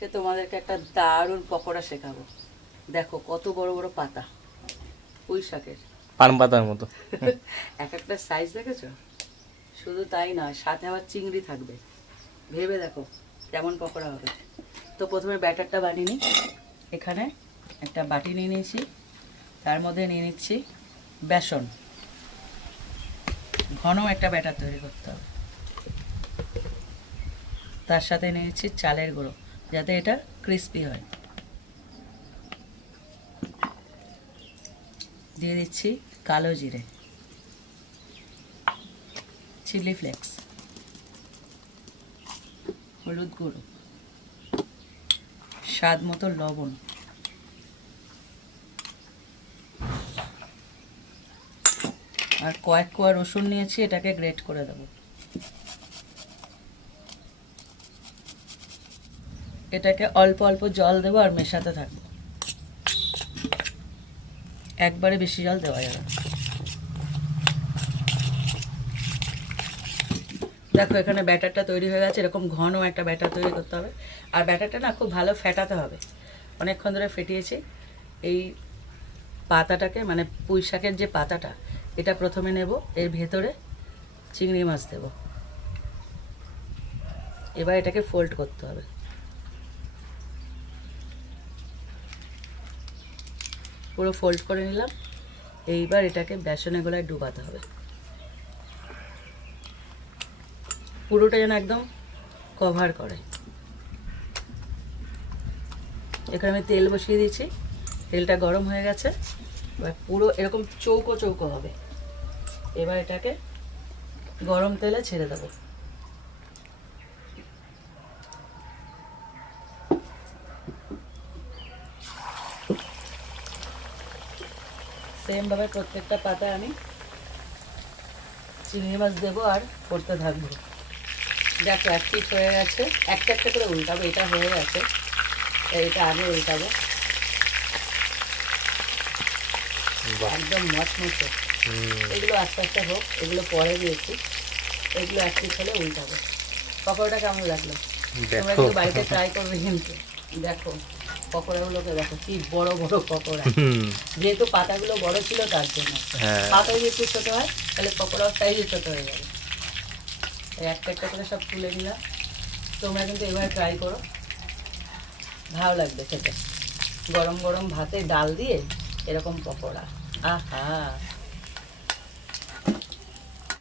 আজকে তোমাদেরকে একটা দারুণ পকোড়া শেখাবো। দেখো কত বড় বড় পাতা পুঁই শাকের, পান পাতার মতো। এক একটা সাইজ দেখেছো? শুধু তাই নয়, সাথে আবার চিংড়ি থাকবে। ভেবে দেখো কেমন পকোড়া হবে। তো প্রথমে ব্যাটারটা বানিয়ে নিই। এখানে একটা বাটি নিয়ে নিয়েছি, তার মধ্যে নিয়ে নিচ্ছি বেসন। ঘন একটা ব্যাটার তৈরি করতে হবে। তার সাথে নিয়ে নিচ্ছি চালের গুঁড়ো, যাতে এটা ক্রিস্পি হয়। দিয়ে দিচ্ছি কালো জিরে, চিলি ফ্লেক্স, হলুদ গুঁড়ো, স্বাদ মতো লবণ, আর কয়েক কোয়া রসুন নিয়েছি, এটাকে গ্রেট করে দেবো। এটাকে অল্প অল্প জল দেবো আর মেশাতে থাকবো। একবারে বেশি জল দেওয়া যাবে। দেখো এখানে ব্যাটারটা তৈরি হয়ে গেছে। এরকম ঘন একটা ব্যাটার তৈরি করতে হবে। আর ব্যাটারটা না খুব ভালো ফেটাতে হবে। অনেকক্ষণ ধরে ফেটিয়েছি। এই পাতাটাকে, মানে পুঁই শাকের যে পাতাটা, এটা প্রথমে নেব। এর ভেতরে চিংড়ি মাছ দেব। এবার এটাকে ফোল্ড করতে হবে। পুরো ফোল্ড করে নিলাম। এইবার এটাকে বেসনে গোলায় ডুবাতে হবে, পুরোটা যেন একদম কভার করে। এখানে আমি তেল বসিয়ে দিয়েছি, তেলটা গরম হয়ে গেছে। এবার পুরো এরকম চৌকো চৌকো হবে। এবার এটাকে গরম তেলে ছেড়ে দেবো। সেমভাবে প্রত্যেকটা পাতায় আমি চিংড়ি মাছ দেবো আর করতে থাকবো। দেখো এক পিস হয়ে গেছে। একটা একটা করে উল্টাবো। এটা হয়ে গেছে, এটা আগে উল্টাবো। একদম মচমচে। এগুলো আস্তে আস্তে হোক, এগুলো পরে দিয়েছি। এগুলো এক পিস হলে উল্টাবো। পকোড়াটা কেমন লাগলো? তোমরা কিন্তু বাড়িতে ট্রাই করবে কিন্তু। দেখো পকোড়াগুলোকে দেখো, কি বড় বড় পকোড়া। যেহেতু পাতাগুলো বড় ছিল তার জন্য। পাতা যদি একটু ছোটো হয় তাহলে পকোড়ার সাইজও ছোটো হয়ে যাবে। একটা একটা করে সব তুলে নিলাম। তোমরা কিন্তু এবার ট্রাই করো, ভালো লাগবে খেতে। গরম গরম ভাতে ডাল দিয়ে এরকম পকোড়া, আহা।